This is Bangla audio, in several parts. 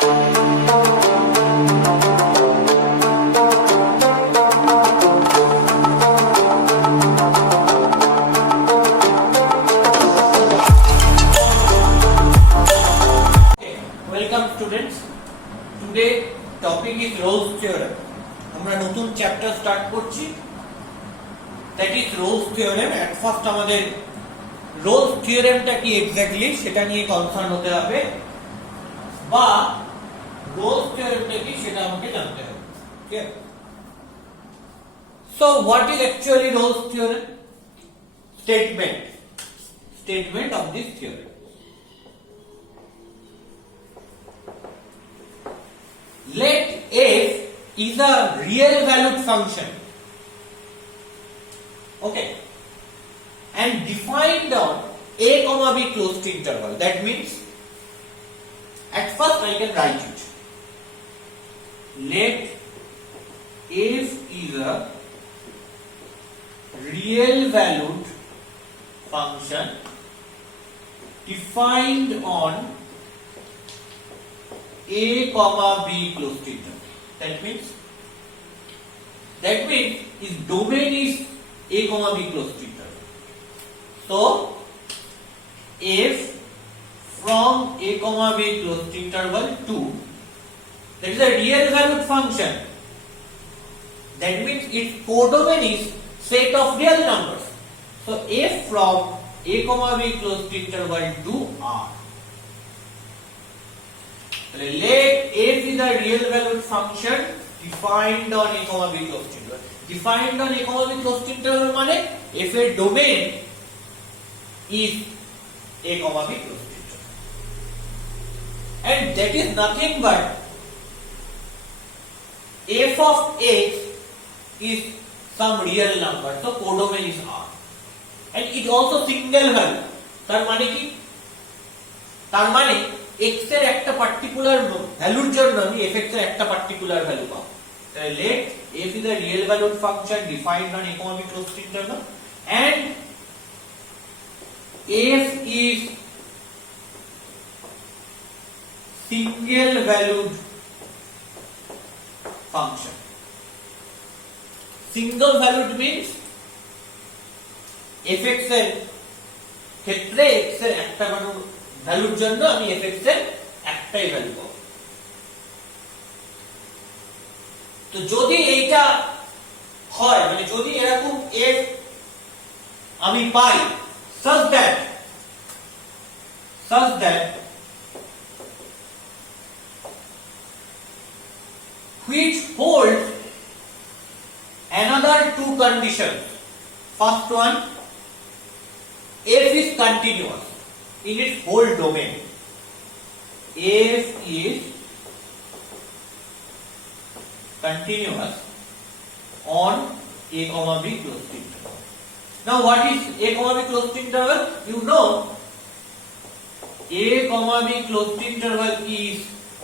Welcome students. Today topic is Rolle's theorem. আমরা নতুন চ্যাপ্টার স্টার্ট করছি, that is Rolle's theorem. At first আমাদের Rolle's theoremটা কি এক্স্যাক্টলি সেটা নিয়ে কনসার্ন হতে হবে, বা Rolle's theoremটা কি সেটা আমাকে জানতে হবে। Okay? So what is actually Rolle's theorem? Statement of this theorem. Let f is a real valued function, okay, and defined on a comma b closed interval. That means at first I can write it. Let f is a real valued function defined on a comma b closed interval. That means its domain is a comma b closed interval. So f from a comma b closed interval to, that is a real valued function. That means its codomain is set of real numbers. So f from a comma b closed interval to R. Let f is a real valued function defined on a comma b closed interval. Defined on a comma b closed interval মানে f এর domain is a comma b closed interval, and that is nothing but f of x is some real number, so codomain is R, and it also single value. তার মানে কি? তার মানে x এর একটা পার্টিকুলার ভ্যালুর জন্য আমি f(x) এর একটা পার্টিকুলার ভ্যালু পাবো। তাহলে let f is a real valued function defined on a comma b closed interval, and f is single valued function. Single valued means f(x) এর ক্ষেত্রে x এর একটা ভ্যালুর জন্য আমি f(x) এর একটাই ভ্যালু পাবো। তো যদি এইটা হয়, মানে যদি এরকম f আমি পাই such that which holds another two conditions. First one, f is continuous in its whole domain. F is continuous on a comma b closed interval. Now what is a comma b closed interval? You know, a comma b closed interval is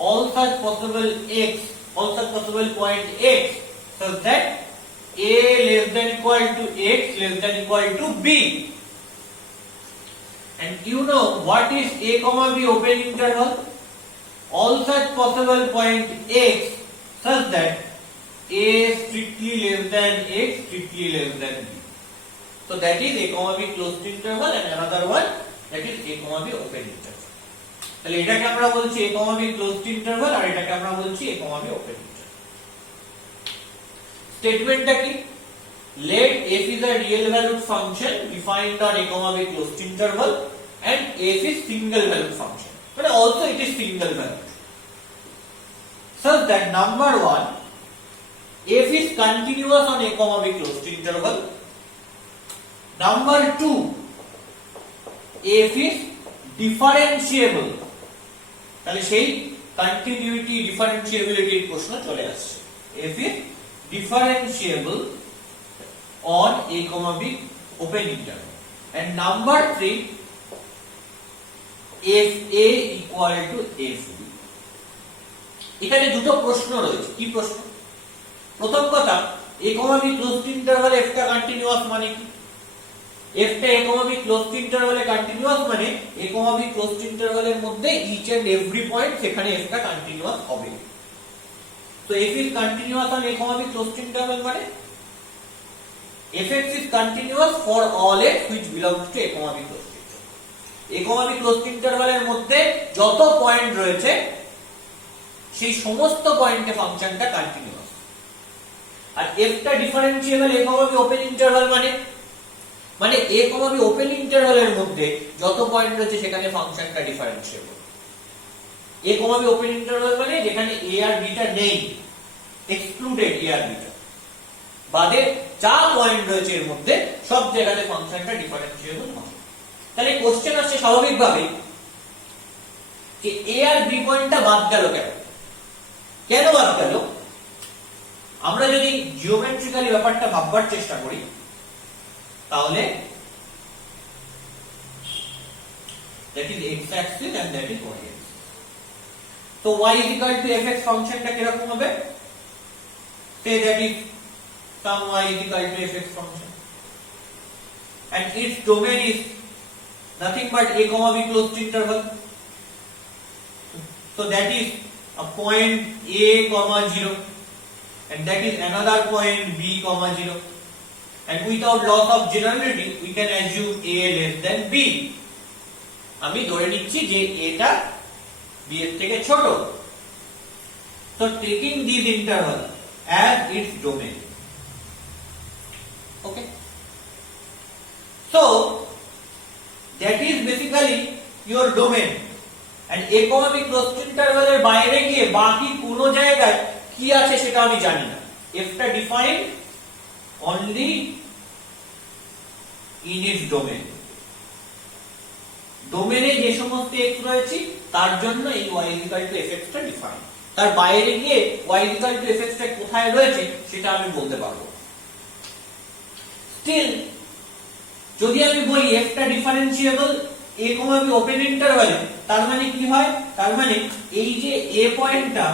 all such possible point x such that a less than equal to x less than equal to b. And you know what is a comma b open interval? All such possible point x such that a strictly less than x strictly less than b. So that is a comma b closed interval, and another one that is a comma b open interval. তাহলে এটাকে আমরা বলছি a comma b closed interval, আর এটাকে আমরা বলছি a comma b open interval. স্টেটমেন্টটা কি? Let f is a real valued function defined on a comma b closed interval, and f is single valued function, but also it is single valued, such that number 1, f is continuous on a comma b closed interval. Number 2, f is differentiable. তাহলে সেই কন্টিনিউইটি ডিফারেন্সিয়েবিলিটির প্রশ্ন চলে আসছে। f is differentiable on a comma b open interval, and number 3, fa equal to fb. এখানে দুটো প্রশ্ন রয়েছে। কি প্রশ্ন? প্রথম কথা, a comma b closed interval f টা কন্টিনিউয়াস মানে কি? f টা a, b ক্লোজড ইন্টারভালে কন্টিনিউয়াস মানে a, b ক্লোজড ইন্টারভালের মধ্যে ইচ এন্ড এভরি পয়েন্ট সেখানে f টা কন্টিনিউয়াস হবে। তো f is continuous on a, b closed interval মানে fx is continuous for all x which belongs to a, b closed interval। a, b closed interval এর মধ্যে যত পয়েন্ট রয়েছে সেই সমস্ত পয়েন্টে ফাংশনটা কন্টিনিউয়াস। আর f টা differentiable a, b open interval মানে a, b ওপেন ইন্টারভালের মধ্যে যত পয়েন্ট রয়েছে সেখানে ফাংশনটা differentiable. a, b open interval মানে যেখানে a আর b টা নেই, এক্সক্লুডেড a আর b টা, বাদে যা পয়েন্ট রয়েছে এর মধ্যে সব জায়গাতে ফাংশনটা ডিফারেন্সিয়েবল হবে। তাহলে কোশ্চেন আসছে স্বাভাবিকভাবে যে a আর b পয়েন্টটা বাদ গেল কেন? কেন বাদ গেল? আমরা যদি জিওমেট্রিক্যালি ব্যাপারটা ভাববার চেষ্টা করি তাহলে that is x axis and that is y axis। তো y equal to fx ফাংশনটা কি রকম হবে? say that is some y is equal to fx function and its domain is nothing but a, b closed interval, so that is a point a, 0 and that is another point b, 0 and without loss of generality we can assume a less than b। আমি ধরে নিচ্ছি যে a টা b এর থেকে ছোট। so taking this interval as its domain, okay, so that is basically your domain and a, b closed interval এর বাইরে গিয়ে বাকি কোন জায়গায় কি আছে সেটা আমি জানি না। f টা defined only in its domain, ডোমেনে যে সমস্ত x রয়েছে তার জন্য এই y fx টা ডিফাইন্ড। তার বাইরে গিয়ে y fx টা কোথায় রয়েছে সেটা আমি বলতে পারবো। স্টিল যদি আমি বলি f টা ডিফারেন্সিয়েবল a, b ওপেন ইন্টারভালে, তার মানে কি হয়? তার মানে এই যে a পয়েন্টটা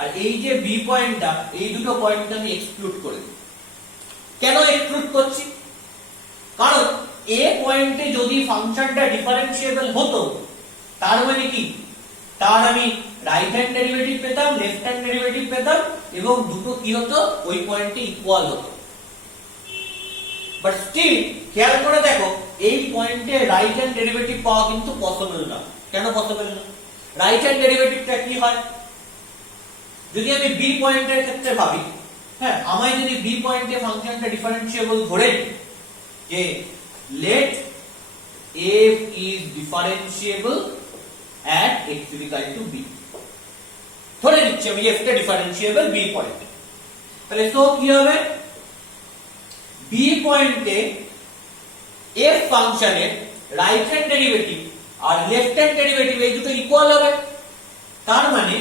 আর এই যে b পয়েন্টটা, এই দুটো পয়েন্টকে আমি এক্সক্লুড করে দিই। কেন এক্সক্লুড করছি? কারণ a পয়েন্টে যদি ফাংশনটা ডিফারেন্সিয়েবল হতো তার মানে কি, তার আমি রাইট হ্যান্ড ডেরিভেটিভ পেতাম, লেফট হ্যান্ড ডেরিভেটিভ পেতাম এবং দুটো কি হতো ওই পয়েন্টে ইকুয়াল হতো। বাট স্টিল খেয়াল করে দেখো এই পয়েন্টে রাইট হ্যান্ড ডেরিভেটিভ পাওয়া কিন্তু পসিবল না। কেন পসিবল না? রাইট হ্যান্ড ডেরিভেটিভটা কি হয়? যদি আমি b পয়েন্টের ক্ষেত্রে ভাবি, হ্যাঁ, আমায় যদি b পয়েন্টে ফাংশনটা ডিফারেন্সিয়েবল ধরে যে let f is differentiable at x is equal to b, ধরে নিচ্ছি আমি f টা ডিফারেন্সিয়েবল b পয়েন্টে, তাহলে তো কি হবে? b পয়েন্টে f ফাংশনের রাইট হ্যান্ড ডেরিভেটিভ আর লেফট হ্যান্ড ডেরিভেটিভ এই দুটো ইকুয়াল হবে। তার মানে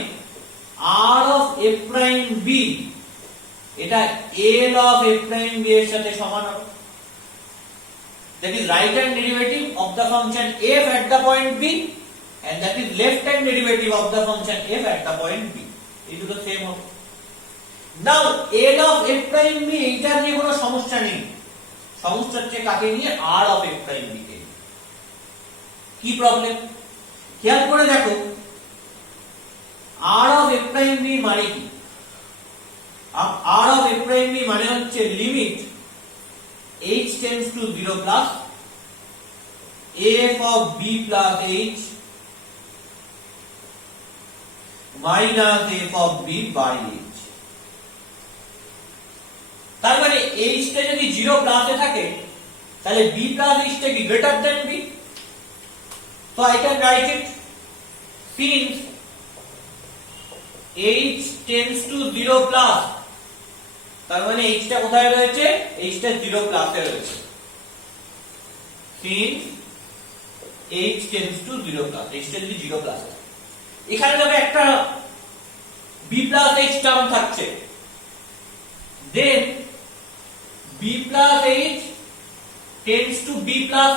r of f prime b এটা l of f prime b এর সাথে সমান হবে। That is right hand derivative of the function f at the point b and that is left hand derivative of the function f at the point b, এই দুটো সেম হবে। Now l of f prime b এইটা নিয়ে কোনো সমস্যা নেই, সমস্যা হচ্ছে কাকে নিয়ে? r of f prime b কে। কি প্রবলেম? খেয়াল করে দেখো r of f prime b মানে কি? r of f prime b মানে হচ্ছে limit h tends to 0 plus f of b plus h minus f of b by h। তার মানে h টা যদি 0 প্লাস এ থাকে তাহলে b plus h টা কি greater than b? So I can write it since h tends to 0 plus, তার মানে h টা কোথায় রয়েছে? h টা 0 প্লাস এ রয়েছে। since h tends to 0 plus, h টা যদি 0 প্লাস হয়, এখানে তবে একটা b plus h টার্ম থাকছে, then b plus h tends to b plus,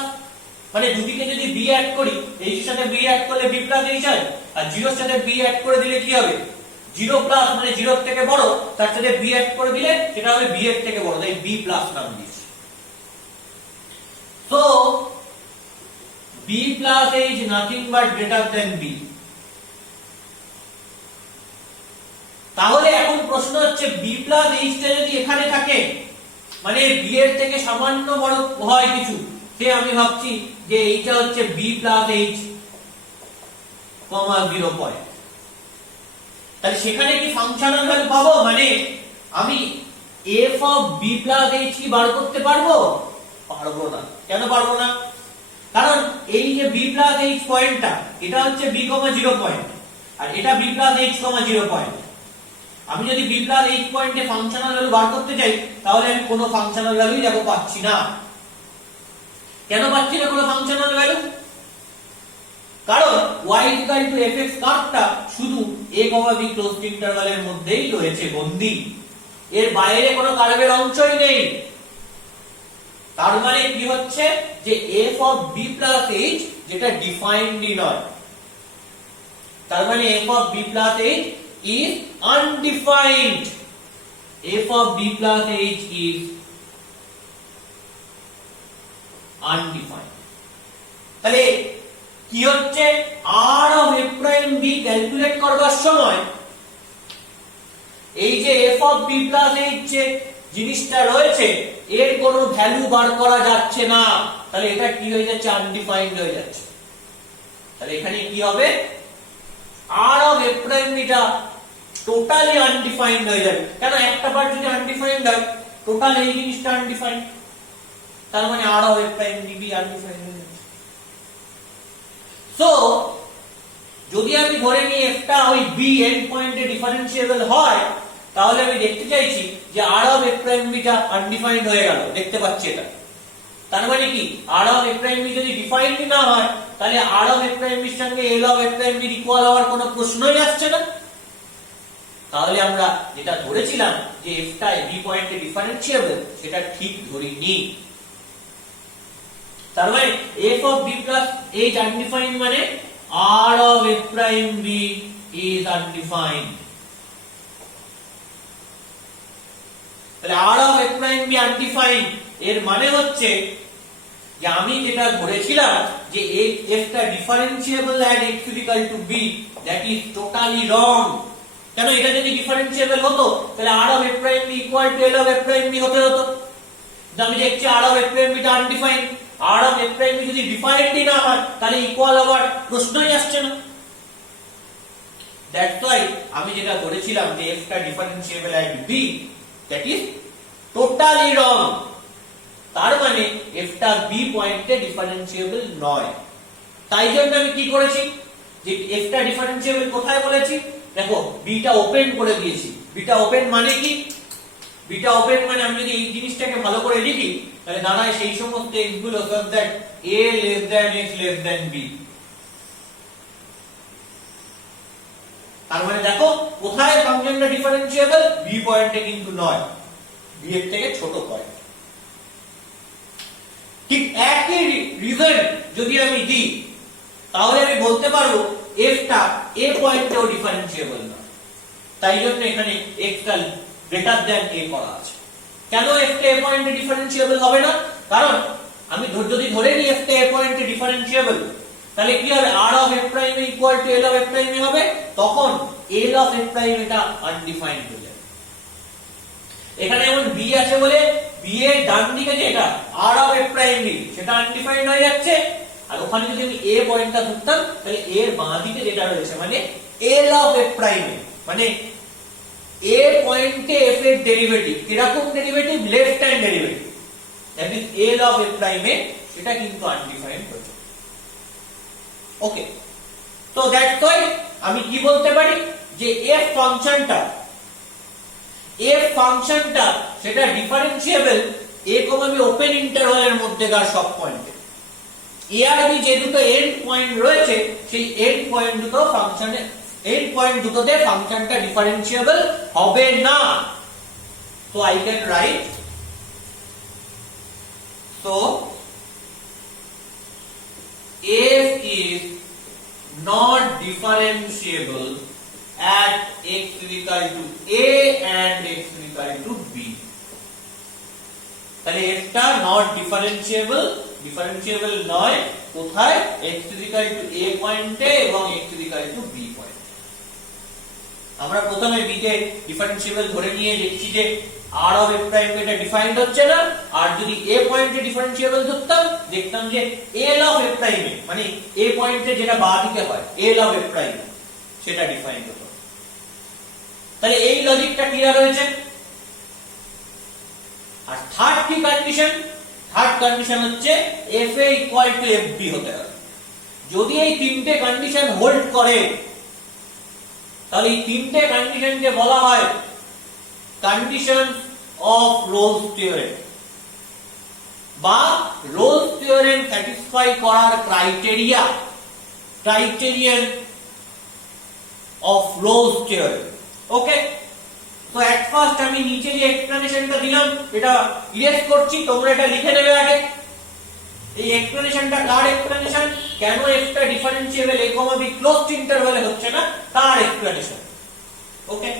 মানে দুদিকে যদি b অ্যাড করি, h এর সাথে b অ্যাড করলে b plus h হয়, আর 0 এর সাথে b অ্যাড করে দিলে কি হবে? 0 প্লাস মানে 0 এর থেকে বড়, তার সাথে b অ্যাড করে দিলে সেটা হবে b এর থেকে বড়, তাই b প্লাস নাম দিয়েছি। So b plus a is nothing but greater than b. তাহলে এখন প্রশ্ন হচ্ছে b plus h টা যদি এখানে থাকে মানে b এর থেকে সামান্য বড় হয় কিছু, সে আমি ভাবছি যে এইটা হচ্ছে b plus h, 0 পয়েন্ট। তাহলে সেখানে কি ফাংশনাল ভ্যালু পাবো? মানে আমি f of b plus h কি বার করতে পারবো? পারবো না। কেন পারবো না? কারণ এই যে b plus h পয়েন্টটা, এটা হচ্ছে b, 0 পয়েন্ট, আর এটা b plus h, 0 পয়েন্ট। আমি যদি b plus h পয়েন্টে ফাংশনাল ভ্যালু বার করতে চাই, তাহলে আমি কোনো ফাংশনাল ভ্যালুই দেখো পাচ্ছি না। কেন পাচ্ছি না কোনো ফাংশনাল ভ্যালু? কারণ y fx কার্ভটা শুধু a, b ক্লোজড ইন্টারভালের মধ্যেই রয়েছে বন্দী, এর বাইরে কোনো কার্ভের অংশই নেই। তার মানে কি হচ্ছে যে f of b plus h যেটা ডিফাইন্ডই নয়, তার মানে f of b plus h is undefined. f of b plus h is undefined. তাহলে কি হচ্ছে, r of f prime b calculate করবার সময় এই যে f of b plus h যে জিনিসটা রয়েছে এর কোনো ভ্যালু বার করা যাচ্ছে না। তাহলে এটা কি হয়ে যাচ্ছে? আনডিফাইন্ড হয়ে যাচ্ছে। তাহলে এখানে কি হবে? r of f prime এটা টোটালি আনডিফাইন্ড হয়ে যাবে। কেন? একটা পার্ট যদি আনডিফাইন্ড হয়, টোটাল এই জিনিসটা আনডিফাইন্ড, তার মানে r of f prime b undefined হয়ে যাচ্ছে। সো যদি আমি ধরে নিই f টা ওই b এন্ড পয়েন্টে ডিফারেন্সিয়েবল হয়, তাহলে আমি দেখতে চাইছি যে r of f prime b টা আনডিফাইন্ড হয়ে গেল, দেখতে পাচ্ছি এটা। তার মানে কি r of f prime b যদি ডিফাইন্ড না হয়, তাহলে r of f prime b এর সঙ্গে l of f prime b equal হওয়ার কোনো প্রশ্নই আসছে না। তাহলে আমরা যেটা ধরেছিলাম যে f টা b পয়েন্টে ডিফারেন্সিয়েবল, সেটা ঠিক ধরিনি। তার মানে f of b plus h undefined মানে r of f prime b is undefined. তাহলে r of f prime b undefined এর মানে হচ্ছে যে আমি যেটা ধরেছিলাম যে f টা differentiable at x is equal to b, that is totally wrong. কেন? এটা যদি ডিফারেন্সিয়েবল হতো তাহলে r of f prime b equal to l of f prime b হতে হতো। আমি দেখছি r of f prime b টা undefined, r of f prime b যদি ডিফাইন্ডই না হয় তাহলে ইকুয়াল হওয়ার প্রশ্নই আসছে না। দ্যাটস ওয়াই আমি যেটা ধরেছিলাম যে f টা differentiable at b, that is totally wrong. তার মানে f টা b পয়েন্টে ডিফারেন্সিয়েবল নয়। তাই জন্য আমি কি করেছি যে f টা ডিফারেন্সিয়েবল কোথায় বলেছি, দেখো b টা ওপেন করে দিয়েছি। b টা ওপেন মানে কি? b টা ওপেন মানে আমি যদি এই জিনিসটাকে ভালো করে লিখি তাহলে দাঁড়ায় সেই সমস্ত x গুলো such that a less than x less than b। তার মানে দেখো কোথায় ফাংশনটা ডিফারেন্সিয়েবল, b পয়েন্টে কিন্তু নয়, b এর থেকে ছোট পয়েন্ট। ঠিক একই রিজন যদি আমি দিই তাহলে আমি বলতে পারবো f টা a পয়েন্টেও ডিফারেন্সিয়েবল না। তাই জন্য এখানে x টা গ্রেটার দ্যান a করা আছে। কেন f টা a পয়েন্টে ডিফারেন্সিয়েবল হবে না? কারণ আমি যদি ধরে নিই f টা a পয়েন্টে ডিফারেন্সিয়েবল, তাহলে কি হবে? r of f prime equal to l of f prime হবে, তখন l of f prime এটা আনডিফাইন্ড হয়ে যাবে। এখানে যেমন b আছে বলে b এর ডান দিকে যেটা r of f prime সেটা আনডিফাইন্ড হয়ে যাচ্ছে, আর ওখানে যদি আমি a পয়েন্টটা ধরতাম তাহলে a এর বাঁ দিকে যেটা রয়েছে মানে l of f prime, মানে a পয়েন্টে f এর ডেরিভেটিভ, কিরকম derivative? Left hand derivative, that is l of f prime, সেটা কিন্তু আনডিফাইন্ড হচ্ছে। ওকে, তো দ্যাটস ওয়াই আমি কি বলতে পারি যে f ফাংশনটা সেটা ডিফারেন্সিয়েবল a, b ওপেন ইন্টারভালের মধ্যেকার সব পয়েন্টে। a আর b যে দুটো এন্ড পয়েন্ট রয়েছে সেই এন্ড পয়েন্ট দুটোতে ফাংশনটা ডিফারেন্সিয়েবল হবে না। So I can write, so f is not differentiable at x is equal to a and x is equal to b. তাহলে f টা not differentiable ডিফারেন্সিয়েবল নয় কোথায়, x a পয়েন্টে এবং x b পয়েন্টে। আমরা প্রথমে b কে ডিফারেন্সিয়েবল ধরে নিয়ে দেখছি যে r of f prime এটা ডিফাইন্ড হচ্ছে না, আর যদি a পয়েন্টে ডিফারেন্সিয়েবল ধরতাম দেখতাম যে l of f prime মানে a পয়েন্টে যেটা বাঁ দিকে হয় l of f prime সেটা ডিফাইন্ড হতো। তাহলে এই লজিকটা ক্লিয়ার হয়েছে। আর থার্ড কি কন্ডিশন, থার্ড কন্ডিশন হচ্ছে fa ইকুয়াল টু fb হতে হবে। যদি এই তিনটে কন্ডিশন হোল্ড করে তাহলে এই তিনটে কন্ডিশনকে বলা হয় কন্ডিশনস অফ রোলস থিওরেম বা রোলস থিওরেম স্যাটিসফাই করার criteria, criterion of Rolle's theorem. Okay, তো এট ফার্স্ট আমি নিচে যে এক্সপ্লেনেশনটা দিলাম এটা ইরেজ করছি, তোমরা এটা লিখে নেবে আগে। এই এক্সপ্লেনেশনটা কার এক্সপ্লেনেশন, কেন একটা ডিফারেন্সিয়েবল a, b ক্লোজড ইন্টারভ্যালে হচ্ছে না তার explanation. Okay,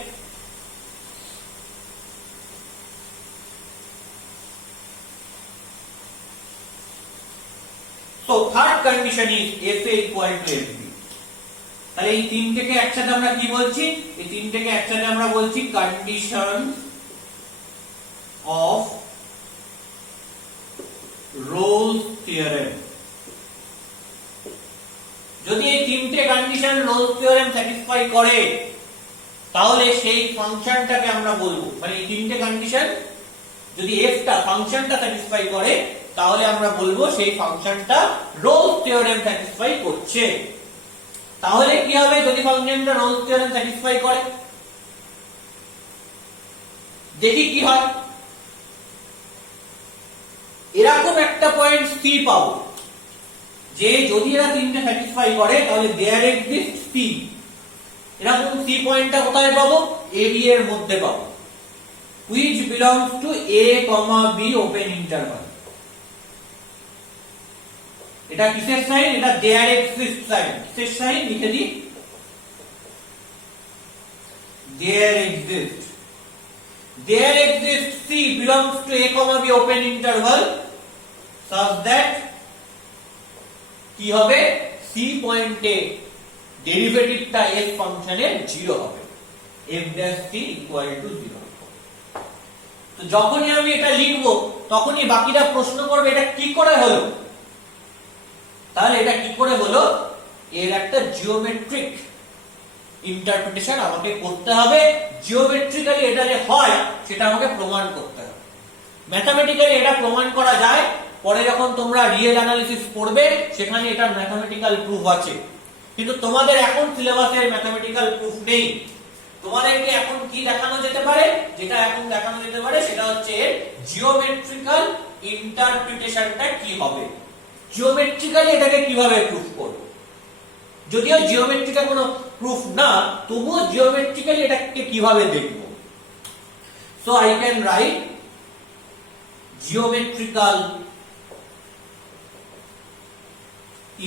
so third condition is fa equal to fb। তাহলে এই তিনটেকে একসাথে আমরা কি বলছি, এই তিনটেকে একসাথে আমরা বলছি কন্ডিশন অফ রোলস থিওরেম। যদি এই তিনটে কন্ডিশন রোলস থিওরেম স্যাটিসফাই করে তাহলে সেই ফাংশনটাকে আমরা বলবো, মানে এই তিনটে কন্ডিশন যদি f টা ফাংশনটা স্যাটিসফাই করে তাহলে আমরা বলবো সেই ফাংশনটা রোলস থিওরেম স্যাটিসফাই করছে। তাহলে কি হবে যদি ফাংশনটা রোলস থিওরেম স্যাটিসফাই করে, দেখি কি হয়। এরকম একটা পয়েন্ট c পাবো যে যদি এরা তিনটে স্যাটিসফাই করে তাহলে দেয়ার এক্সিস্ট c। এরকম c পয়েন্টটা কোথায় পাবো, ab এর মধ্যে পাবো, which belongs to a, b open interval. এটা কিসের সাইন, এটা দেয়ার এক্সিস্ট সাইন। কিসের সাইন লিখে দিই, there exist, there exist c belongs to a, b open interval such that কি হবে, c পয়েন্টে ডেরিভেটিভটা f ফাংশনের 0 হবে, f dash c equal to 0। তো যখনই আমি এটা লিখব তখনই বাকিরা প্রশ্ন করবে এটা কি করে হলো। তাহলে এটা কি করে হলো, এর একটা জিওমেট্রিক ইন্টারপ্রিটেশন আমাকে করতে হবে। জিওমেট্রিক্যালি এটা যে হয় সেটা আমাকে প্রমাণ করতে হবে। ম্যাথমেটিক্যালি এটা প্রমাণ করা যায়, পরে যখন তোমরা রিয়েল অ্যানালিসিস পড়বে সেখানে এটা ম্যাথমেটিক্যাল প্রুফ আছে, কিন্তু তোমাদের এখন সিলেবাসে ম্যাথমেটিক্যাল প্রুফ নেই। তোমাদেরকে এখন কি দেখানো যেতে পারে, যেটা এখন দেখানো যেতে পারে সেটা হচ্ছে জিওমেট্রিক্যাল ইন্টারপ্রিটেশনটা কি হবে, জিওমেট্রিক্যালি এটাকে কিভাবে প্রুফ করব। যদিও জিওমেট্রিক্যাল কোনো প্রুফ না, তবুও জিওমেট্রিক্যালি এটাকে কিভাবে দেখব। So I can write geometrical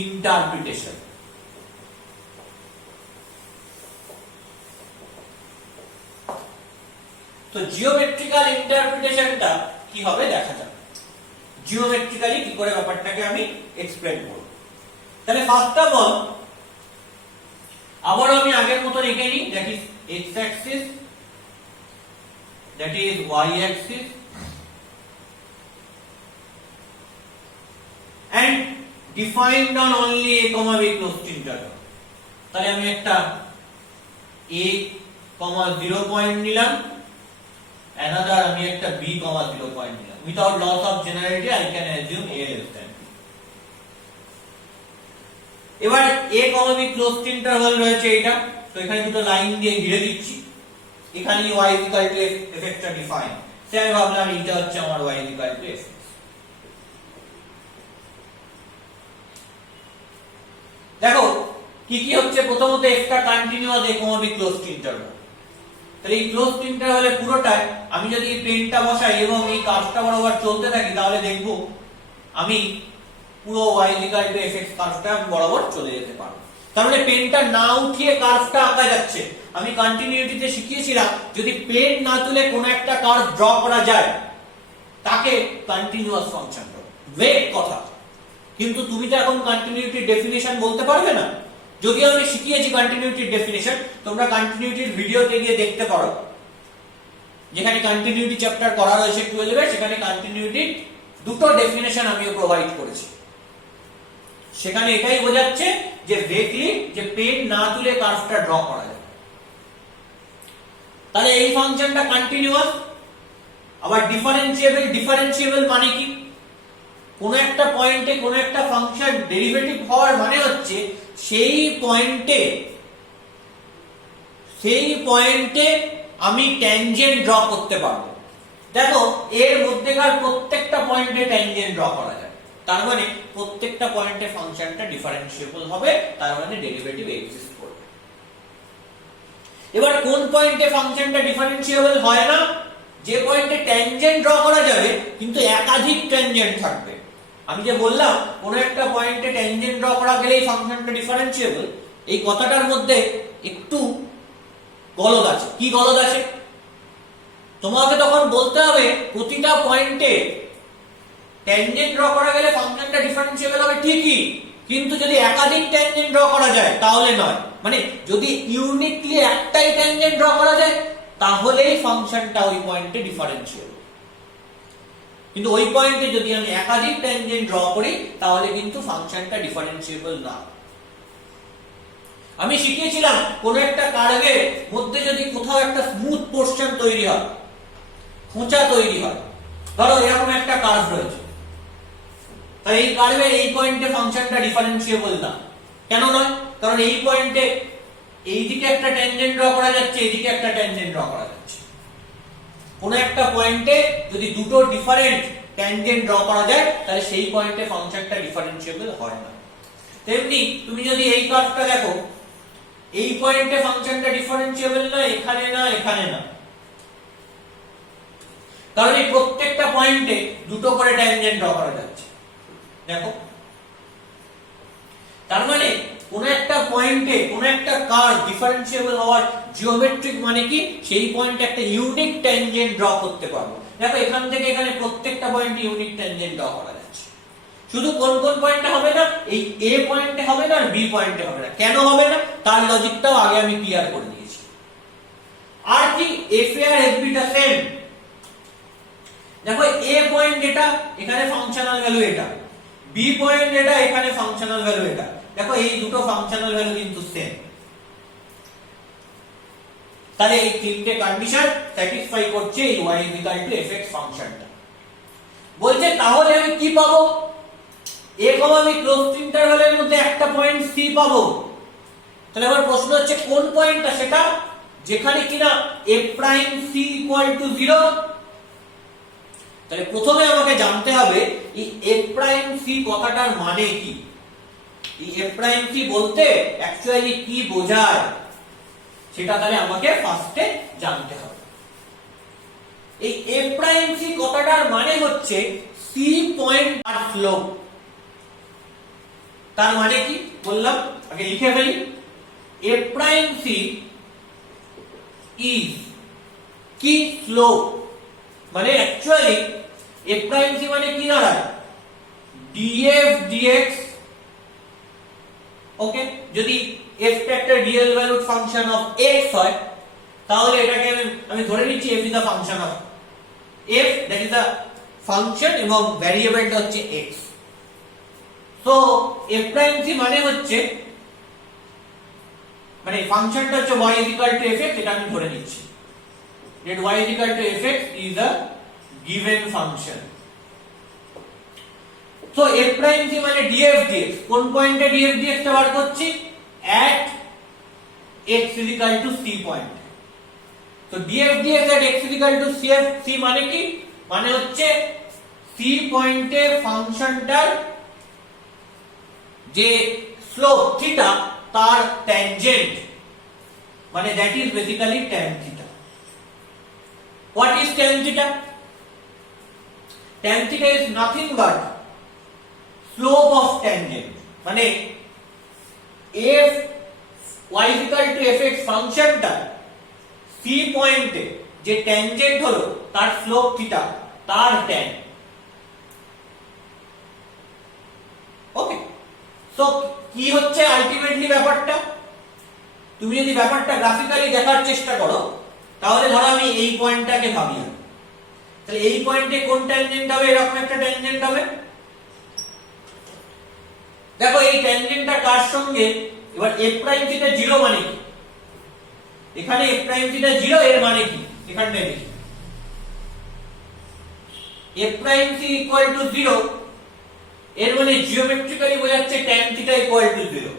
interpretation. তো জিওমেট্রিক্যাল ইন্টারপ্রিটেশনটা কি হবে দেখা যাক, জিওমেট্রিক্যালি কি করে ব্যাপারটাকে আমি এক্সপ্লেন করব। তাহলে ফার্স্ট অফ অল আবার আমি আগের মতো রেখে নিই, that is x axis, that is y axis and defined on only a, b closed interval। তাহলে আমি একটা a, 0 পয়েন্ট নিলাম, another আমি একটা b, 0 পয়েন্ট নিলাম। Without loss of generality I can assume a less than b। এবার a, b closed interval রয়েছে এটা, তো এখানে দুটো লাইন দিয়ে ঘিরে দিচ্ছি। এখানে y equal to f টা ডিফাইন, সে আমি ভাবলাম এটা হচ্ছে আমার y equal to f। দেখো কি কি হচ্ছে, প্রথমত একটা continuous a, b closed interval. তাহলে এই ক্লোজড ইন্টারভালে পুরোটাই আমি যদি পেনটা বসাই এবং এই কার্ভটা বরাবর চলতে থাকি তাহলে দেখব আমি পুরো y equal to fx কার্ভটা বরাবর চলে যেতে পারবো। তার মানে পেনটা না উঠিয়ে কার্ভটা আঁকা যাচ্ছে। আমি কন্টিনিউইটিতে শিখিয়েছিলাম যদি পেন না তুলে কোনো একটা কার্ভ ড্র করা যায় তাকে কন্টিনিউয়াস ফাংশন বলে। ওয়েট কথা, কিন্তু তুমি তো এখন কন্টিনিউটির ডেফিনিশন বলতে পারবে না। যদিও আমি শিখিয়েছি কন্টিনিউটির ডেফিনিশন, তোমরা কন্টিনিউটির ভিডিওতে গিয়ে দেখতে পারো, যেখানে কন্টিনিউটি চ্যাপ্টার করা রয়েছে 12 এর, সেখানে কন্টিনিউটির দুটো ডেফিনিশন আমিও প্রোভাইড করেছি। সেখানে এটাই বোঝাচ্ছে যে ভেকলি যে পেন না তুলে কার্ভটা ড্র করা যায়। তাহলে এই ফাংশনটা কন্টিনিউয়াস। আবার ডিফারেন্সিয়েবল মানে কি? কোন একটা পয়েন্টে কোন একটা ফাংশন ডেরিভেটিভ হওয়ার মানে হচ্ছে সেই পয়েন্টে আমি ট্যানজেন্ট ড্র করতে পারবো। দেখো এর মধ্যেকার প্রত্যেকটা পয়েন্টে ট্যানজেন্ট ড্র করা যায়, তার মানে প্রত্যেকটা পয়েন্টে ফাংশনটা ডিফারেন্সিয়েবল হবে, তার মানে ডেরিভেটিভ এক্সিস্ট করবে। এবার কোন পয়েন্টে ফাংশনটা ডিফারেন্সিয়েবল হয় না? যে পয়েন্টে ট্যানজেন্ট ড্র করা যাবে কিন্তু একাধিক ট্যানজেন্ট থাকবে। আমি যে বললাম কোন একটা পয়েন্টে ট্যানজেন্ট ড্র করা গেলেই ফাংশনটা ডিফারেন্সিয়েবল, এই কথাটার মধ্যে একটু গলদ আছে। কি গলদ আছে? তোমাকে তখন বলতে হবে প্রতিটা পয়েন্টে ট্যানজেন্ট ড্র করা গেলে ফাংশনটা ডিফারেন্সিয়েবল হবে ঠিকই, কিন্তু যদি একাধিক ট্যানজেন্ট ড্র করা যায় তাহলে নয়। মানে যদি ইউনিকলি একটাই ট্যানজেন্ট ড্র করা যায় তাহলেই ফাংশনটা ওই পয়েন্টে ডিফারেন্সিয়েবল, কিন্তু ওই পয়েন্টে যদি আমি একাধিক ট্যানজেন্ট ড্র করি তাহলে কিন্তু ফাংশনটা ডিফারেন্সিয়েবল না। আমি শিখিয়েছিলাম কোন একটা কার্ভের মধ্যে যদি কোথাও একটা স্মুথ পোরশন তৈরি হয়, খোঁচা তৈরি হয়, ধরো এরকম একটা কার্ভ রয়েছে, তাহলে এই কার্ভের এই পয়েন্টে ফাংশনটা ডিফারেন্সিয়েবল না। কেন নয়? কারণ এই পয়েন্টে এইদিকে একটা ট্যানজেন্ট ড্র করা যাচ্ছে, এইদিকে একটা ট্যানজেন্ট ড্র করা যাচ্ছে। কোন একটা পয়েন্টে যদি দুটো ডিফারেন্ট ট্যানজেন্ট ড্র করা যায় তাহলে সেই পয়েন্টে ফাংশনটা ডিফারেন্সিয়েবল হয় না। তেমনি তুমি যদি এই কার্ভটা দেখো, এই পয়েন্টে ফাংশনটা ডিফারেন্সিয়েবল না, এখানে না, এখানে না, কারণ এই প্রত্যেকটা পয়েন্টে দুটো করে ট্যানজেন্ট ড্র করা যাচ্ছে। দেখো, তার মানে কোন একটা পয়েন্টে কোন একটা কার্ভ ডিফারেন্সিয়েবল হওয়ার জিওমেট্রিক মানে কি? সেই পয়েন্টে একটা ইউনিক ট্যানজেন্ট ড্র করতে পারবো। দেখো এখান থেকে এখানে প্রত্যেকটা পয়েন্টে ইউনিক ট্যানজেন্ট ড্র করা যাচ্ছে। শুধু কোন কোন পয়েন্টে হবে না? এই এ পয়েন্টে হবে না আর বি পয়েন্টে হবে না। কেন হবে না তার লজিকটাও আগে আমি ক্লিয়ার করে দিয়েছি। আর কি এফ এ আর এফ বি টা সেম। দেখো এ পয়েন্ট এটা, এখানে ফাংশনাল ভ্যালু এটা, বি পয়েন্ট এটা, এখানে ফাংশনাল ভ্যালু এটা। দেখো এই দুটো ফাংশনাল ভ্যালু কিন্তু সেম। তাহলে এই তিনটে কন্ডিশন স্যাটিসফাই করছে এই y fx ফাংশনটা। বলছে তাহলে আমি কি পাবো? a, আমি ক্লোজড ইন্টারভ্যালের মধ্যে একটা পয়েন্ট c পাবো। তাহলে আমার প্রশ্ন হচ্ছে কোন পয়েন্টটা সেটা? যেখানে কিনা a প্রাইম c = 0। তাহলে প্রথমে আমাকে জানতে হবে এই a প্রাইম c কথাটার মানে কি। এই a প্রাইম c বলতে অ্যাকচুয়ালি কি বোঝায় সেটা তাহলে আমাকে ফার্স্টে জানতে হবে। এই a প্রাইম c কথাটার মানে হচ্ছে c পয়েন্ট আর স্লোপ। তার মানে কি বললাম, আগে লিখে ফেলি। a প্রাইম c ইজ কি? স্লোপ। মানে অ্যাকচুয়ালি a প্রাইম c মানে কি দাঁড়ায়? df dx। ওকে, যদি f টা একটা real valued function of x হয় তাহলে এটাকে আমি ধরে নিচ্ছি f is a function of f, that is a function এবং ভ্যারিয়েবলটা হচ্ছে x। So f prime c মানে হচ্ছে, মানে ফাংশনটা হচ্ছে y fx, এটা আমি ধরে নিচ্ছি that y fx is a given function. So f prime c মানে df dx, কোন পয়েন্টে df dx টা বার করছি? at x = c point. তো df dx at x = c মানে কি? মানে হচ্ছে c পয়েন্টে ফাংশনটার যে স্লোপ থিটা তার ট্যানজেন্ট, মানে that is basically tan theta. What is tan theta? Tan theta is nothing but slope of tangent. মানে f y fx ফাংশনটা c পয়েন্টে যে ট্যানজেন্ট হলো তার স্লোপ থিটা, তার tan। ওকে, সো কি হচ্ছে আলটিমেটলি ব্যাপারটা, তুমি যদি ব্যাপারটা গ্রাফিক্যালি দেখার চেষ্টা করো তাহলে ধরো আমি এই পয়েন্টটাকে ভাবি, তাহলে এই পয়েন্টে কোন ট্যানজেন্ট হবে, এরকম একটা ট্যানজেন্ট হবে। দেখো এই ট্যানজেন্টটা কার সঙ্গে, এবার f প্রাইম থিটা 0 মানে কি, এখানে f প্রাইম থিটা 0 এর মানে কি, এখানে দেখি f প্রাইম থি ইকুয়াল টু 0 এর মানে জিওমেট্রিক্যালি বোঝাচ্ছে tan থিটা ইকুয়াল টু 0।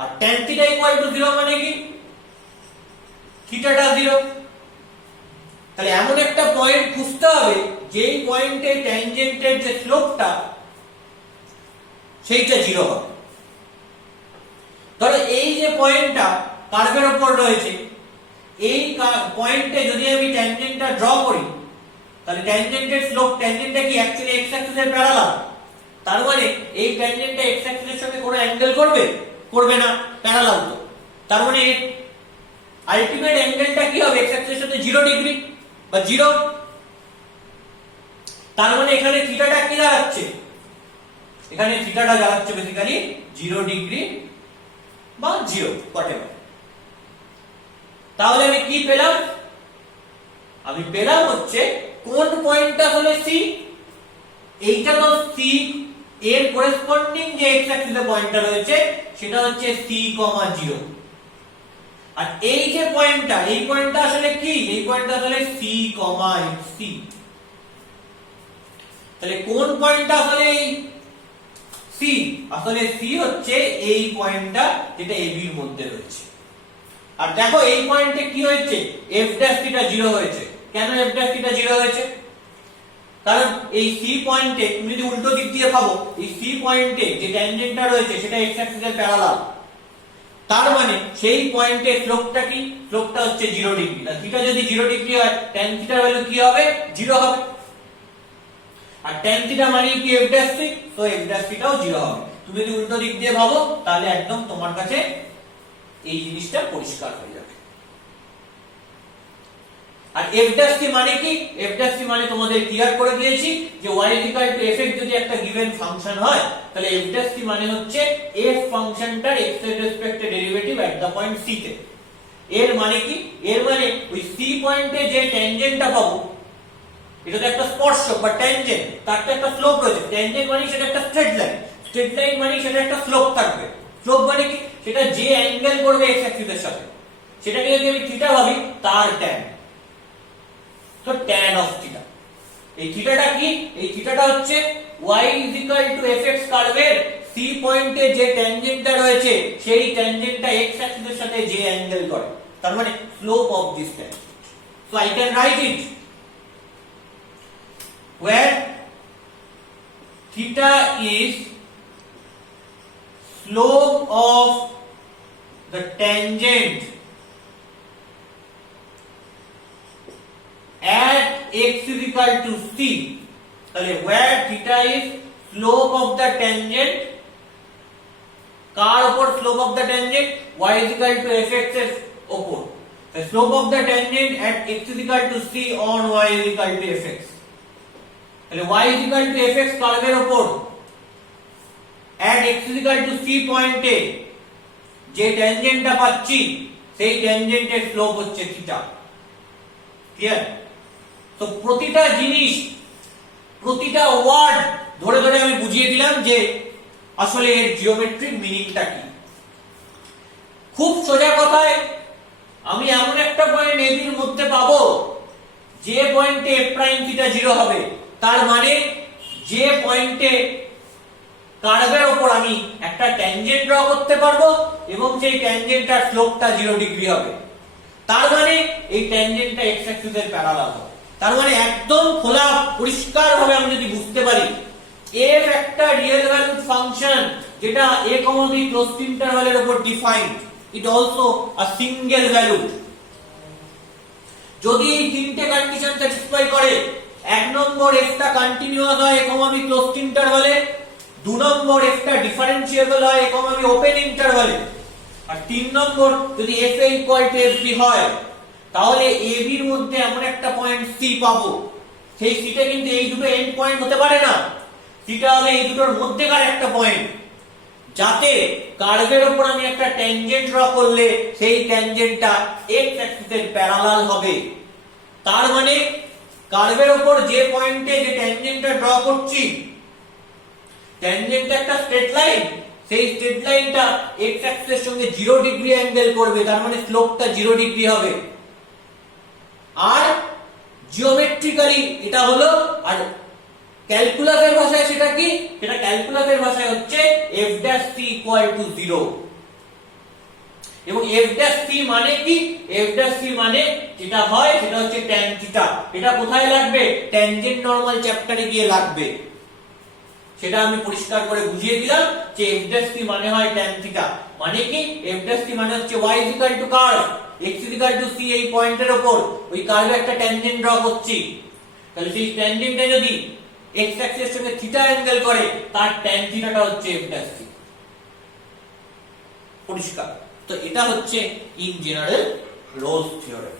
আর tan থিটা ইকুয়াল টু 0 মানে কি, থিটাটা 0। তাহলে এমন একটা পয়েন্ট খুঁজতে হবে যেই পয়েন্টে ট্যানজেন্টের যে স্লোপটা সেইটা 0 হবে। ধরো এই যে পয়েন্টটা কার্ভের উপর রয়েছে, এই পয়েন্টে যদি আমি ট্যানজেন্টটা ড্র করি তাহলে ট্যানজেন্টের স্লোপ, ট্যানজেন্টটা কি অ্যাকচুয়ালি x অ্যাক্সিসের প্যারালাল, তার মানে এই ট্যানজেন্টটা x অ্যাক্সিসের সঙ্গে কোনো অ্যাঙ্গেল করবে, করবে না, প্যারালাল তো, তার মানে আলটিমেট অ্যাঙ্গেলটা কি হবে, x অ্যাক্সিসের সাথে 0 ডিগ্রি বা 0। তার মানে এখানে থিটাটা কি দাঁড়াচ্ছে, এখানে থিটাটা দাঁড়াচ্ছে বেসিক্যালি 0 ডিগ্রি বা 0 whatever। তাহলে আমি কি পেলাম, আমি পেলাম হচ্ছে কোন পয়েন্টটা হলে c, এইটা তো c এর করেসপন্ডিং যে x অ্যাক্সিসে পয়েন্টটা রয়েছে সেটা হচ্ছে c, 0। আর এই যে পয়েন্টটা, এই পয়েন্টটা আসলে কি, এই পয়েন্টটা আসলে c, c। তাহলে কোন পয়েন্টটা আসলে এই c, আসলে c হচ্ছে এই পয়েন্টটা যেটা ab এর মধ্যে রয়েছে। আর দেখো এই পয়েন্টে কি হয়েছে, f ড্যাশ থিটা 0 হয়েছে। কেন f ড্যাশ থিটা 0 হয়েছে, কারণ এই c পয়েন্টে তুমি যদি উল্টো দিক দিয়ে ভাবো, এই c পয়েন্টে যে ট্যানজেন্টটা রয়েছে সেটা x অ্যাক্সিসের প্যারালাল, তার মানে সেই পয়েন্টের স্লোপটা কি, স্লোপটা হচ্ছে 0 ডিগ্রি। তাহলে থিটা যদি 0 ডিগ্রি হয় tan থিটার ভ্যালু কি হবে, 0 হবে। আর tan থিটা মানে কি f ড্যাশ থি, সো f ড্যাশ থিটাও 0 হবে। তুমি যদি উল্টো দিক দিয়ে ভাবো তাহলে একদম তোমার কাছে এই জিনিসটা পরিষ্কার হয়ে যাবে। আর f ড্যাশ থি মানে কি, f ড্যাশ থি মানে তোমাদের ক্লিয়ার করে দিয়েছি যে y fx যদি একটা গিভেন ফাংশন হয় তাহলে f ড্যাশ থি মানে হচ্ছে f ফাংশনটার x এর রেসপেক্টে derivative at the point c তে। এর মানে কি, এর মানে ওই c পয়েন্টে যে ট্যানজেন্টটা পাবো, এটা তো একটা স্পর্শক বা ট্যানজেন্ট, তার তো একটা স্লোপ রয়েছে। ট্যানজেন্ট মানে সেটা একটা স্ট্রেট লাইন, স্ট্রেট লাইন মানে সেটা একটা স্লোপ থাকবে। স্লোপ মানে কি, সেটা যে অ্যাঙ্গেল করবে x অ্যাক্সিসের সাথে সেটাকে যদি আমি থিটা ভাবি, তার ট্যান, তো tan অফ থিটা। এই থিটাটা কি, এই থিটাটা হচ্ছে y fx কার্ভের c পয়েন্টে যে ট্যানজেন্টটা রয়েছে সেই ট্যানজেন্টটা x অ্যাক্সিসের সাথে যে অ্যাঙ্গেল করে, তার মানে slope of this tangent. So I can write it where theta is slope of the tangent at x is equal to c, তাহলে where theta is slope of the tangent, কার উপর slope of the tangent, y is equal to fx এর উপর, the slope of the tangent at x is equal to c on y is equal to fx। তাহলে y is equal to fx কার্ভের উপর at x is equal to c পয়েন্টে যে ট্যানজেন্টটা পাচ্ছি সেই ট্যানজেন্টের স্লোপ হচ্ছে থিটা। ক্লিয়ার? তো প্রতিটা জিনিস, প্রতিটা ওয়ার্ড ধরে ধরে আমি বুঝিয়ে দিলাম যে আসলে এর জিওমেট্রিক মিনিংটা কি। খুব সোজা কথায় আমি এমন একটা পয়েন্ট ab এর মধ্যে পাবো যে পয়েন্টে f প্রাইম থিটা 0 হবে, তার মানে যে পয়েন্টে কার্ভের উপর আমি একটা ট্যানজেন্ট ড্র করতে পারবো এবং সেই ট্যানজেন্টটার স্লোপটা 0 ডিগ্রি হবে, তার মানে এই ট্যানজেন্টটা x অ্যাক্সিসের প্যারালাল হবে। তার মানে একদম খোলা পরিষ্কার ভাবে আমি যদি বুঝতে পারি f একটা রিয়েল ভ্যালুড ফাংশন যেটা a, b ক্লোজড ইন্টারভ্যালের উপর defined, it also a single valued. যদি এই তিনটে কন্ডিশন স্যাটিসফাই করে, এক নম্বর f টা কন্টিনিউয়াস হয় a, b ক্লোজড ইন্টারভ্যালে, দু নম্বর f টা ডিফারেন্সিয়েবল হয় a, b ওপেন ইন্টারভ্যালে, আর তিন নম্বর যদি f a = fb হয় তাহলে ab এর মধ্যে এমন একটা পয়েন্ট c পাবো সেই সিটা কিন্তু এই দুটো এন্ড পয়েন্ট হতে পারে না, সিটা হবে এই দুটোর মধ্যেকার একটা পয়েন্ট, যাতে কার্ভের উপর আমি একটা ট্যানজেন্ট ড্র করলে সেই ট্যানজেন্টটা এক্স অ্যাক্সিসের প্যারালাল হবে। তার মানে কার্ভের উপর যে পয়েন্টে যে ট্যানজেন্টটা ড্র করছি, ট্যানজেন্টটা একটা স্ট্রেট লাইন, সেই স্ট্রেট লাইনটা এক্স অ্যাক্সিসের সঙ্গে 0 ডিগ্রি অ্যাঙ্গেল করবে, তার মানে স্লোপটা 0 ডিগ্রি হবে। আর জিওমেট্রিক্যালি এটা হলো, আর ক্যালকুলাসের ভাষায় সেটা কি, সেটা ক্যালকুলাসের ভাষায় হচ্ছে f dash c equal to 0। এবং f dash c মানে কি, f dash c মানে যেটা হয় সেটা হচ্ছে tan থিটা। এটা কোথায় লাগবে, ট্যানজেন্ট নরমাল চ্যাপ্টারে গিয়ে লাগবে, সেটা আমি পরিষ্কার করে বুঝিয়ে দিলাম যে f dash c মানে হয় tan থিটা। মানে কি, f dash c মানে হচ্ছে y is equal to curve, x is equal to c, এই পয়েন্টের উপর ওই কার্ভে একটা ট্যানজেন্ট ড্র করছি, তাহলে সেই ট্যানজেন্টে যদি x অ্যাক্সিসের সঙ্গে থিটা অ্যাঙ্গেল করে, তার tan থিটাটা হচ্ছে f dash c। পরিষ্কার? তো এটা হচ্ছে ইন জেনারেল রোলস থিওরেম।